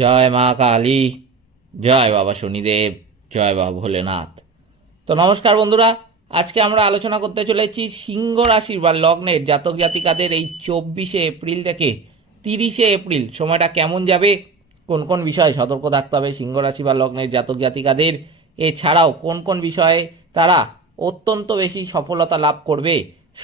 জয় মা কালী, জয় বাবা শনিদেব, জয় বাবা ভোলেনাথ। তো নমস্কার বন্ধুরা, আজকে আমরা আলোচনা করতে চলেছি সিংহ রাশির বা লগ্নের জাতক জাতিকাদের এই চব্বিশে এপ্রিল থেকে তিরিশে এপ্রিল, সময়টা কেমন যাবে, কোন কোন বিষয়ে সতর্ক থাকতে হবে সিংহ রাশি বা লগ্নের জাতক জাতিকাদের, এছাড়াও কোন কোন বিষয়ে তারা অত্যন্ত বেশি সফলতা লাভ করবে,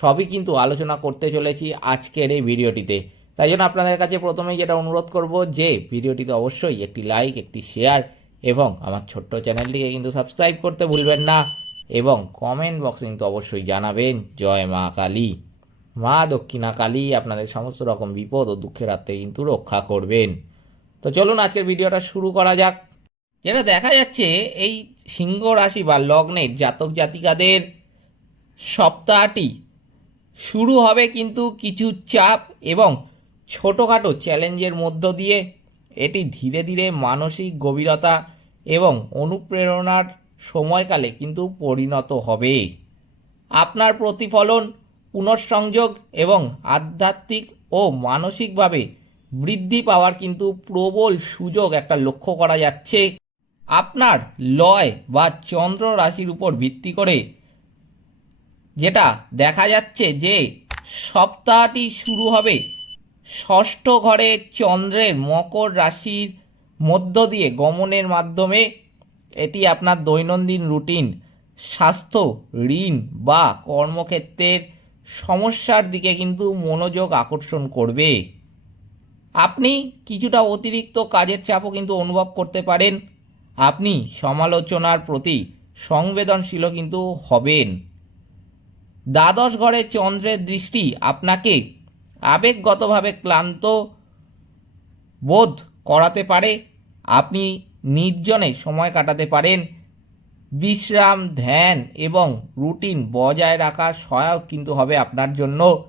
সবই কিন্তু আলোচনা করতে চলেছি আজকের এই ভিডিওটিতে। তাই জন্য আপনাদের কাছে প্রথমেই যেটা অনুরোধ করব যে ভিডিওটিতে অবশ্যই একটি লাইক একটি শেয়ার এবং আমার ছোট্ট চ্যানেলটিকে কিন্তু সাবস্ক্রাইব করতে ভুলবেন না এবং কমেন্ট বক্সে কিন্তু অবশ্যই জানাবেন, জয় মা কালী। মা দক্ষিণা কালী আপনাদের সমস্ত রকম বিপদ ও দুঃখের হাত থেকে কিন্তু রক্ষা করবেন। তো চলুন আজকের ভিডিওটা শুরু করা যাক। যেটা দেখা যাচ্ছে, এই সিংহ রাশি বা লগ্নের জাতক জাতিকাদের সপ্তাহটি শুরু হবে কিন্তু কিছু চাপ এবং ছোটোখাটো চ্যালেঞ্জের মধ্য দিয়ে এটি ধীরে ধীরে মানসিক গভীরতা এবং অনুপ্রেরণার সময়কালে কিন্তু পরিণত হবে। আপনার প্রতিফলন, পুনঃসংযোগ এবং আধ্যাত্মিক ও মানসিকভাবে বৃদ্ধি পাওয়ার কিন্তু প্রবল সুযোগ একটা লক্ষ্য করা যাচ্ছে। আপনার লয় বা চন্দ্র রাশির উপর ভিত্তি করে যেটা দেখা যাচ্ছে যে সপ্তাহটি শুরু হবে ষষ্ঠ ঘরে চন্দ্রের মকর রাশির মধ্য দিয়ে গমনের মাধ্যমে এটি আপনার দৈনন্দিন রুটিন, স্বাস্থ্য, ঋণ বা কর্মক্ষেত্রের সমস্যার দিকে কিন্তু মনোযোগ আকর্ষণ করবে। আপনি কিছুটা অতিরিক্ত কাজের চাপও কিন্তু অনুভব করতে পারেন। আপনি সমালোচনার প্রতি সংবেদনশীলও কিন্তু হবেন। দ্বাদশ ঘরে চন্দ্রের দৃষ্টি আপনাকে আবেগগতভাবে ক্লান্ত বোধ করাতে পারে। আপনি নির্জনে সময় কাটাতে পারেন। বিশ্রাম, ধ্যান এবং রুটিন বজায় রাখা সহায়ক কিন্তু হবে আপনার জন্য।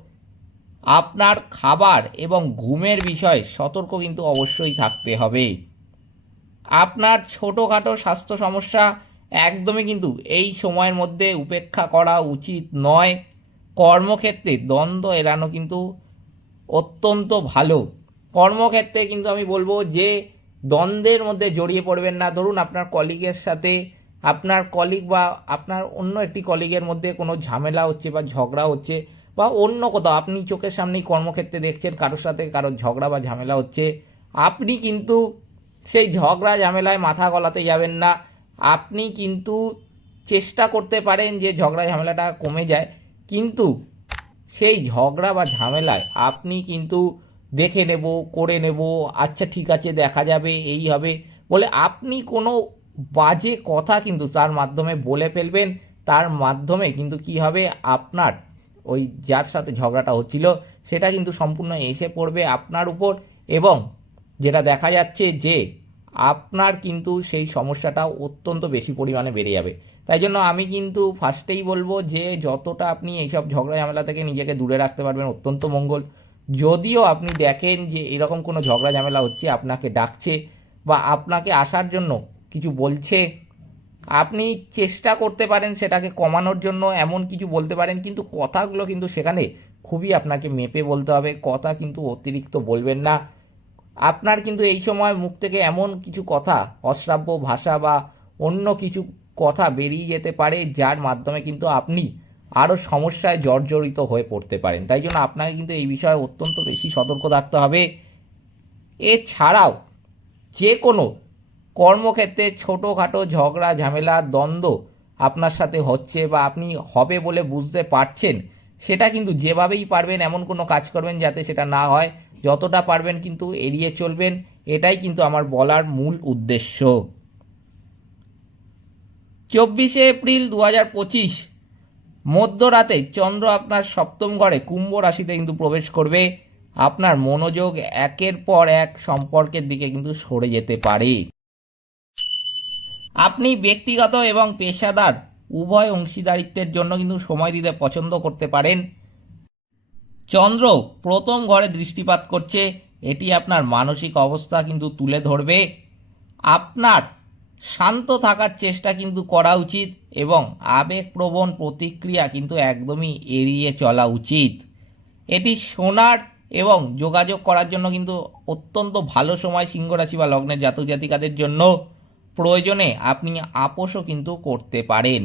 আপনার খাবার এবং ঘুমের বিষয়ে সতর্ক কিন্তু অবশ্যই থাকতে হবে। আপনার ছোটোখাটো স্বাস্থ্য সমস্যা একদমই কিন্তু এই সময়ের মধ্যে উপেক্ষা করা উচিত নয়। কর্মক্ষেত্রে দ্বন্দ্ব এড়ানো কিন্তু অত্যন্ত ভালো। কর্মক্ষেত্রে কিন্তু আমি বলব যে, দ্বন্দ্বের মধ্যে জড়িয়ে পড়বেন না। ধরুন, আপনার কলিগের সাথে আপনার কলিগ বা আপনার অন্য একটি কলিগের মধ্যে কোনো ঝামেলা হচ্ছে বা ঝগড়া হচ্ছে বা অন্য কোথাও, আপনি চোখের সামনেই কর্মক্ষেত্রে দেখছেন কারোর সাথে কারোর ঝগড়া বা ঝামেলা হচ্ছে, আপনি কিন্তু সেই ঝগড়া, ঝামেলায় মাথা গলাতে যাবেন না। আপনি কিন্তু চেষ্টা করতে পারেন যে ঝগড়া, ঝামেলাটা কমে যায়। কিন্তু সেই ঝগড়া বা ঝামেলায় আপনি কিন্তু দেখে নেব, করে নেব আচ্ছা ঠিক আছে, দেখা যাবে, এই হবে বলে আপনি কোনো বাজে কথা কিন্তু তার মাধ্যমে বলে ফেলবেন। তার মাধ্যমে কিন্তু কি হবে? আপনার ওই যার সাথে ঝগড়াটা হচ্ছিল সেটা কিন্তু সম্পূর্ণ এসে পড়বে আপনার উপর এবং যেটা দেখা যাচ্ছে যে আপনার কিন্তু সেই সমস্যাটা অত্যন্ত বেশি পরিমাণে বেড়ে যাবে। তাই জন্য আমি কিন্তু ফার্স্টেই বলব যে যতটা আপনি এইসব ঝগড়া ঝামেলা থেকে নিজেকে দূরে রাখতে পারবেন অত্যন্ত মঙ্গল। যদিও আপনি দেখেন যে এরকম কোনো ঝগড়া ঝামেলা হচ্ছে, আপনাকে ডাকছে বা আপনাকে আসার জন্য কিছু বলছে, আপনি চেষ্টা করতে পারেন সেটাকে কমানোর জন্য, এমন কিছু বলতে পারেন, কিন্তু কথাগুলো কিন্তু সেখানে খুবই আপনাকে মেপে বলতে হবে, কথা কিন্তু অতিরিক্ত বলবেন না। আপনার কিন্তু এই সময় মুখ থেকে এমন কিছু কথা, অশ্রাব্য ভাষা বা অন্য কিছু কথা বেরিয়ে যেতে পারে, যার মাধ্যমে কিন্তু আপনি আরও সমস্যায় জর্জরিত হয়ে পড়তে পারেন। তাই জন্য আপনাকে কিন্তু এই বিষয়ে অত্যন্ত বেশি সতর্ক থাকতে হবে। এছাড়াও যে কোনো কর্মক্ষেত্রে ছোটোখাটো ঝগড়া, ঝামেলা, দ্বন্দ্ব আপনার সাথে হচ্ছে বা আপনি হবে বলে বুঝতে পারছেন, সেটা কিন্তু যেভাবেই পারবেন, এমন কোনো কাজ করবেন যাতে সেটা না হয়। যতটা পারবেন কিন্তু এড়িয়ে চলবেন, এটাই কিন্তু আমার বলার মূল উদ্দেশ্য। চব্বিশে এপ্রিল দু হাজার পঁচিশ, মধ্যরাতে চন্দ্র আপনার সপ্তম ঘরে কুম্ভ রাশিতে কিন্তু প্রবেশ করবে। আপনার মনোযোগ একের পর এক সম্পর্কের দিকে কিন্তু সরে যেতে পারে। আপনি ব্যক্তিগত এবং পেশাদার উভয় অংশীদারিত্বের জন্য কিন্তু সময় দিতে পছন্দ করতে পারেন। চন্দ্র প্রথম ঘরে দৃষ্টিপাত করছে, এটি আপনার মানসিক অবস্থা কিন্তু তুলে ধরবে। আপনার শান্ত থাকার চেষ্টা কিন্তু করা উচিত এবং আবেগপ্রবণ প্রতিক্রিয়া কিন্তু একদমই এড়িয়ে চলা উচিত। এটি শোনার এবং যোগাযোগ করার জন্য কিন্তু অত্যন্ত ভালো সময় সিংহ রাশি বা লগ্নের জাতক জাতিকাদের জন্য প্রয়োজনে আপনি আপোষও কিন্তু করতে পারেন।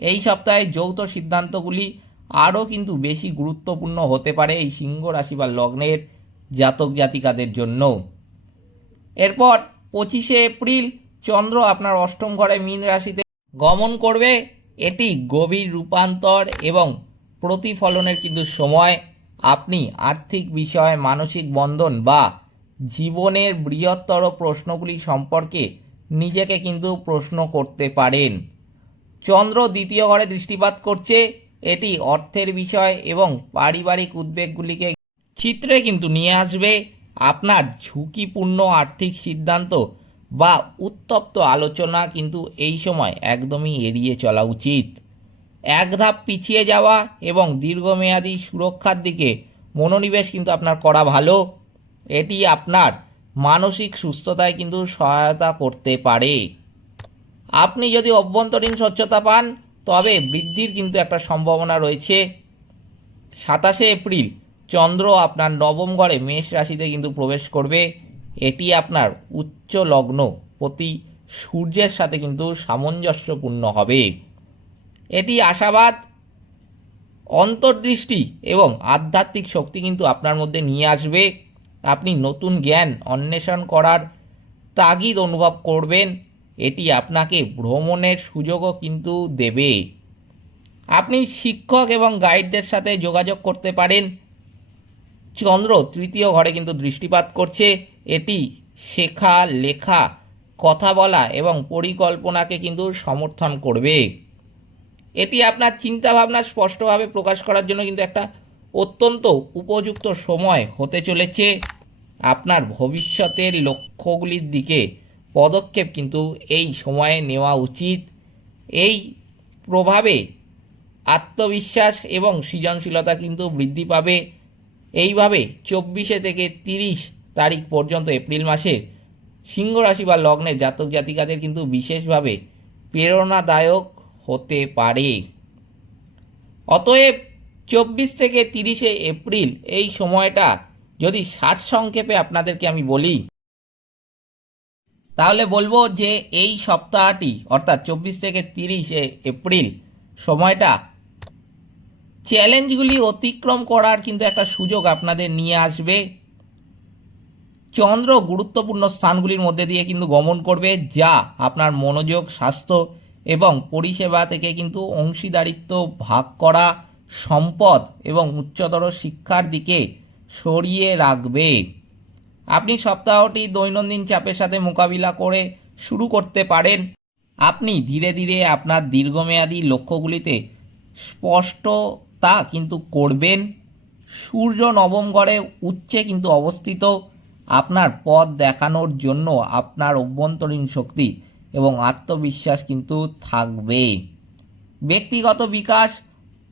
এই সপ্তাহে যৌথ সিদ্ধান্তগুলি আরও কিন্তু বেশি গুরুত্বপূর্ণ হতে পারে এই সিংহ রাশি বা লগ্নের জাতক জাতিকাদের জন্য। এরপর পঁচিশে এপ্রিল চন্দ্র আপনার অষ্টম ঘরে মীন রাশিতে গমন করবে। এটি গভীর রূপান্তর এবং প্রতিফলনের কিন্তু সময়। আপনি আর্থিক বিষয় মানসিক বন্ধন বা জীবনের বৃহত্তর প্রশ্নগুলি সম্পর্কে নিজেকে কিন্তু প্রশ্ন করতে পারেন। চন্দ্র দ্বিতীয় ঘরে দৃষ্টিপাত করছে। এটি অর্থের বিষয় এবং পারিবারিক উদ্বেগগুলিকে চিত্রে কিন্তু নিয়ে আসবে। আপনার ঝুঁকিপূর্ণ আর্থিক সিদ্ধান্ত বা উত্তপ্ত আলোচনা কিন্তু এই সময় একদমই এড়িয়ে চলা উচিত। এক ধাপ পিছিয়ে যাওয়া এবং দীর্ঘমেয়াদী সুরক্ষার দিকে মনোনিবেশ কিন্তু আপনার করা ভালো। এটি আপনার মানসিক সুস্থতায় কিন্তু সহায়তা করতে পারে। আপনি যদি অভ্যন্তরীণ স্বচ্ছতা পান, তবে বৃদ্ধির কিন্তু একটা সম্ভাবনা রয়েছে। সাতাশে এপ্রিল চন্দ্র আপনার নবম ঘরে মেষ রাশিতে কিন্তু প্রবেশ করবে। এটি আপনার উচ্চ লগ্ন প্রতি সূর্যের সাথে কিন্তু সামঞ্জস্যপূর্ণ হবে। এটি আশাবাদ, অন্তর্দৃষ্টি এবং আধ্যাত্মিক শক্তি কিন্তু আপনার মধ্যে নিয়ে আসবে। আপনি নতুন জ্ঞান অন্বেষণ করার তাগিদ অনুভব করবেন। এটি আপনাকে ভ্রমণের সুযোগও কিন্তু দেবে। আপনি শিক্ষক এবং গাইডদের সাথে যোগাযোগ করতে পারেন। চন্দ্র তৃতীয় ঘরে কিন্তু দৃষ্টিপাত করছে। এটি শেখা, লেখা, কথা বলা এবং পরিকল্পনাকে কিন্তু সমর্থন করবে। এটি আপনার চিন্তাভাবনা স্পষ্টভাবে প্রকাশ করার জন্য কিন্তু একটা অত্যন্ত উপযুক্ত সময় হতে চলেছে। আপনার ভবিষ্যতের লক্ষ্যগুলির দিকে পদক্ষেপ কিন্তু এই সময়ে নেওয়া উচিত। এই প্রভাবে আত্মবিশ্বাস এবং সৃজনশীলতা কিন্তু বৃদ্ধি পাবে। এইভাবে চব্বিশে থেকে তিরিশ তারিখ পর্যন্ত এপ্রিল মাসে সিংহ রাশি বা লগ্নের জাতক জাতিকাদের কিন্তু বিশেষভাবে প্রেরণাদায়ক হতে পারে। অতএব চব্বিশ থেকে তিরিশে এপ্রিল এই সময়টা যদি ষাট সংক্ষেপে আপনাদেরকে আমি বলি, তাহলে বলব যে এই সপ্তাহটি, অর্থাৎ চব্বিশ থেকে তিরিশে এপ্রিল সময়টা চ্যালেঞ্জগুলি অতিক্রম করার কিন্তু একটা সুযোগ আপনাদের নিয়ে আসবে। চন্দ্র গুরুত্বপূর্ণ স্থানগুলির মধ্যে দিয়ে কিন্তু গমন করবে, যা আপনার মনোযোগ, স্বাস্থ্য এবং পরিষেবা থেকে কিন্তু অংশীদারিত্ব ভাগ করা, সম্পদ এবং উচ্চতর শিক্ষার দিকে সরিয়ে রাখবে। আপনি সপ্তাহটি দৈনন্দিন চাপের সাথে মোকাবিলা করে শুরু করতে পারেন। আপনি ধীরে ধীরে আপনার দীর্ঘমেয়াদী লক্ষ্যগুলিতে স্পষ্টতা কিন্তু করবেন। সূর্য নবম ঘরে উচ্চে কিন্তু অবস্থিত। আপনার পথ দেখানোর জন্য আপনার অভ্যন্তরীণ শক্তি এবং আত্মবিশ্বাস কিন্তু থাকবে। ব্যক্তিগত বিকাশ,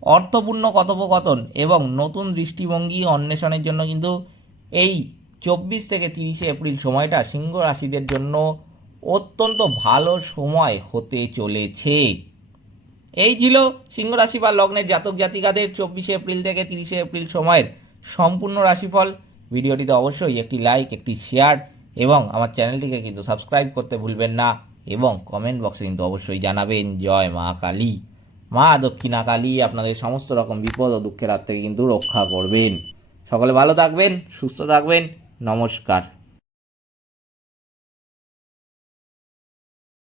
অর্থপূর্ণ কথোপকথন এবং নতুন দৃষ্টিভঙ্গি অন্বেষণের জন্য কিন্তু এই চব্বিশ থেকে তিরিশে এপ্রিল সময়টা সিংহ রাশিদের জন্য অত্যন্ত ভালো সময় হতে চলেছে। এই ছিল সিংহ রাশি বা লগ্নের জাতক জাতিকাদের চব্বিশে এপ্রিল থেকে তিরিশে এপ্রিল সময়ের সম্পূর্ণ রাশিফল। ভিডিওটিতে অবশ্যই একটি লাইক একটি শেয়ার এবং আমার চ্যানেলটিকে কিন্তু সাবস্ক্রাইব করতে ভুলবেন না এবং কমেন্ট বক্সে কিন্তু অবশ্যই জানাবেন। জয় মা কালী। মা দক্ষিণা কালী আপনাদের সমস্ত রকম বিপদ ও দুঃখের হাত থেকে কিন্তু রক্ষা করবেন। সকলে ভালো থাকবেন, সুস্থ থাকবেন। নমস্কার।